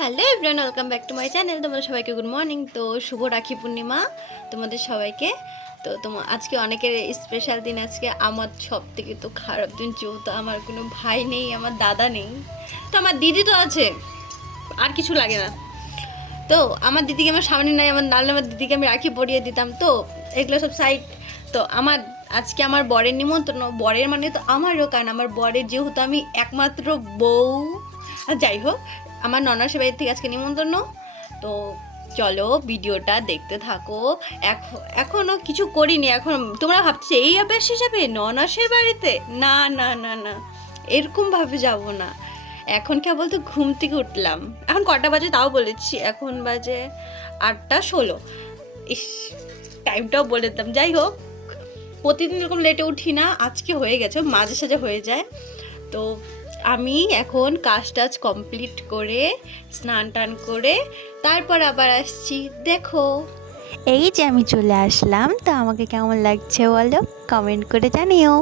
Hello everyone, welcome back to my channel. তোমাদের সবাইকে good morning. তো শুভ রাখি পূর্ণিমা তোমাদের সবাইকে। তো আজকে অনেকের স্পেশাল দিন। আজকে আমার সব থেকে তো খারাপ দিন, যেহেতু আমার কোনো ভাই নেই, আমার দাদা নেই, তো আমার দিদি তো আছে, আর কিছু লাগে না। তো আমার দিদিকে আমার সামনে নাই, নাহলে আমার দিদিকে আমি রাখি পরিয়ে দিতাম। তো এগুলো সব সাইড। তো আজকে আমার বরের নিমন্ত্রণ। বরের মানে তো আমারও, কারণ আমার বরের যেহেতু আমি একমাত্র বউ। যাই হোক, আমার ননাসের বাড়ির থেকে আজকে নিমন্ত্রণ। তো চলো ভিডিওটা দেখতে থাকো। এখনও কিছু করিনি। এখন তোমরা ভাবছো এই অভ্যাস হিসাবে ননাসের বাড়িতে? না না না না, এরকমভাবে যাব না। এখন কেবল তো ঘুম থেকে উঠলাম। এখন কটা বাজে তাও বলেছি, এখন বাজে 8:16। ইস, টাইমটাও বলে দিতাম। যাই হোক, প্রতিদিন এরকম লেটে উঠি না, আজকে হয়ে গেছে, মাঝে সাঝে হয়ে যায়। তো আমি এখন কাজ টাজ কমপ্লিট করে স্নান টান করে তারপর আবার আসছি। দেখো, এই যে আমি চলে আসলাম। তো আমাকে কেমন লাগছে বলো, কমেন্ট করে জানিও।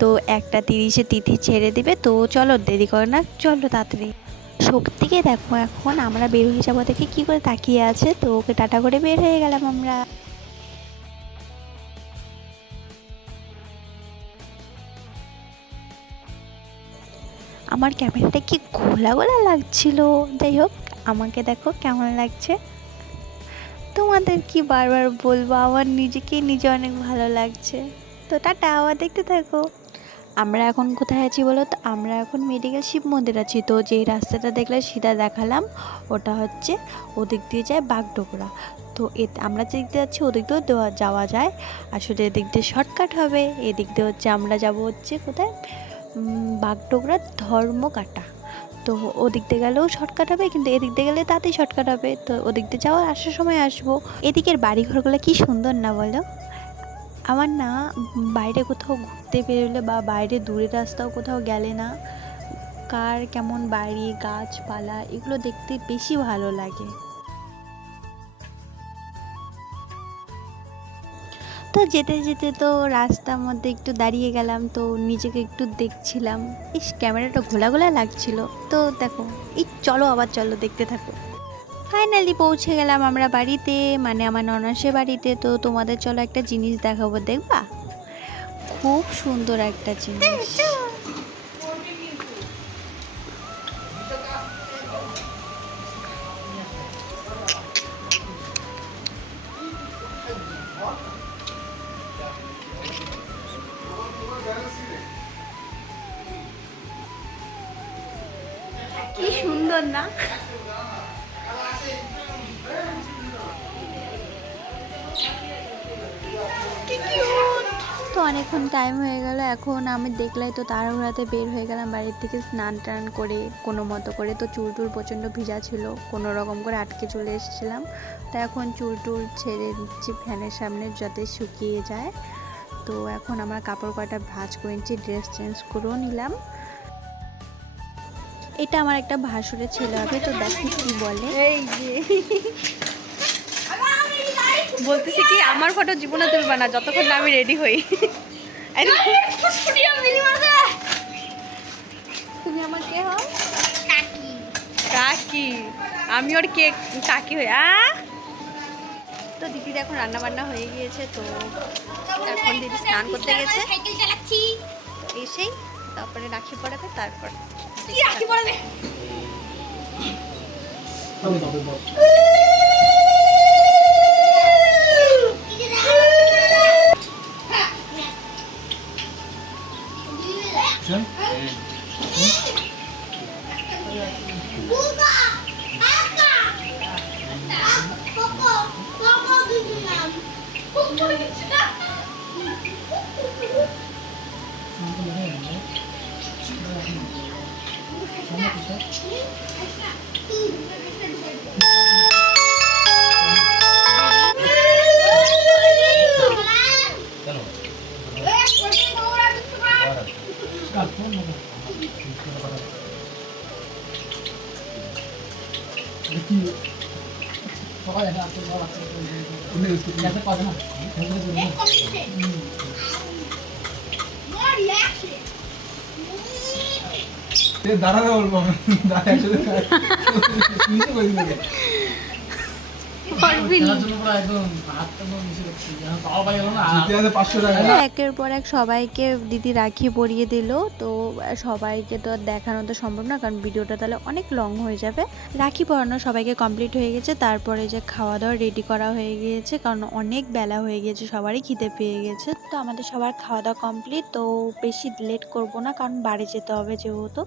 তো 1:30 তিথি ছেড়ে দিবে। তো চলো, দেরি করো না, চলো তাড়াতাড়ি। শক্তিকে দেখো, এখন আমরা বের হয়ে যাবো দেখে কী করে তাকিয়ে আছে। তো ওকে টাটা করে বের হয়ে গেলাম আমরা। আমার ক্যামেরাটা কি ঘোলা ঘোলা লাগছিল। যাই হোক, আমাকে দেখো কেমন লাগছে। তোমাদের কি বারবার বলবো, আমার নিজেকেই নিজে অনেক ভালো লাগছে। তো টাটা, আবার দেখতে থাকো। আমরা এখন কোথায় আছি বলো তো? আমরা এখন মেডিকেল শিব মন্দির আছি। তো যেই রাস্তাটা দেখলে সেটা দেখালাম, ওটা হচ্ছে ওদিক দিয়ে যায় বাগডোগরা। তো আমরা যেদিক দিয়ে যাচ্ছি ওদিক দিয়েও যাওয়া যায়। আসলে এদিক দিয়ে শর্টকাট হবে। এদিক দিয়ে হচ্ছে আমরা যাব হচ্ছে কোথায়, বাগডোগরা ধর্মকাটা। তো ওদিক দিয়ে গেলেও শর্টকাট হবে, কিন্তু এদিক দিয়ে গেলে তাতেই শর্টকাট হবে। তো ওদিক দিয়ে যাওয়ার আসার সময় আসবো। এদিকের বাড়িঘরগুলো কি সুন্দর না বলো? আমার না বাইরে কোথাও ঘুরতে বেরোলে বা বাইরে দূরের রাস্তাও কোথাও গেলে না, কার কেমন বাড়ি, গাছপালা, এগুলো দেখতে বেশি ভালো লাগে। তো যেতে যেতে তো রাস্তার মধ্যে একটু দাঁড়িয়ে গেলাম। তো নিজেকে একটু দেখছিলাম। ইস, ক্যামেরাটা ঘোলা ঘোলা লাগছিল। তো দেখো, এই চলো আবার চলো, দেখতে থাকো। ফাইনালি পৌঁছে গেলাম আমরা বাড়িতে, মানে আমার ননাসের বাড়িতে। তো তোমাদের চলো একটা জিনিস দেখাবো, দেখবা? খুব সুন্দর একটা জিনিস। কি সুন্দর না? তো অনেকক্ষণ টাইম হয়ে গেল। এখন আমি দেখলাই তো তাড়াহুড়াতে বের হয়ে গেলাম বাড়ির থেকে, স্নান টান করে কোনো মতো করে। তো চুল টুল প্রচণ্ড ভিজা ছিল, কোনো রকম করে আটকে চলে এসেছিলাম। তো এখন চুল টুল ছেড়ে দিচ্ছি ফ্যানের সামনে যাতে শুকিয়ে যায়। তো এখন আমরা কাপড় কয়টা ভাঁজ করে নিচ্ছি, ড্রেস চেঞ্জ করেও নিলাম। এটা আমার একটা ভাসুরের ছেলে হবে। তো দেখি কি বলে। এই যে বলতেছি কি, আমার ফটো জীবনে তুলবা না যতক্ষণ না আমি রেডি হই। তুমি আমার কে হও? কাকি। আমি ওর কে কাকি হই। তো দিদির এখন রান্না বান্না হয়ে গিয়েছে। তো এখন দিদি স্নান করতে গেছে। তো এসেই তারপরে রাখি পড়াবে। তারপর দাঁড়াবে বলবো, দাঁড়া একসাথে পারবি না। একের পর এক সবাইকে দিদি রাখি পরিয়ে দিল। তো সবাইকে তো আর দেখানো তো সম্ভব না, কারণ ভিডিওটা তাহলে অনেক লং হয়ে যাবে। রাখি পরানো সবাইকে কমপ্লিট হয়ে গেছে, তারপরে যে খাওয়া দাওয়া রেডি করা হয়ে গিয়েছে, কারণ অনেক বেলা হয়ে গিয়েছে, সবারই খিদে পেয়ে গেছে। তো আমাদের সবার খাওয়া দাওয়া কমপ্লিট। তো বেশি লেট করব না, কারণ বাড়ি যেতে হবে যেহেতু।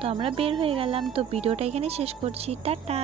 তো আমরা বের হয়ে গেলাম। তো ভিডিওটা এখানে শেষ করছি, টাটা।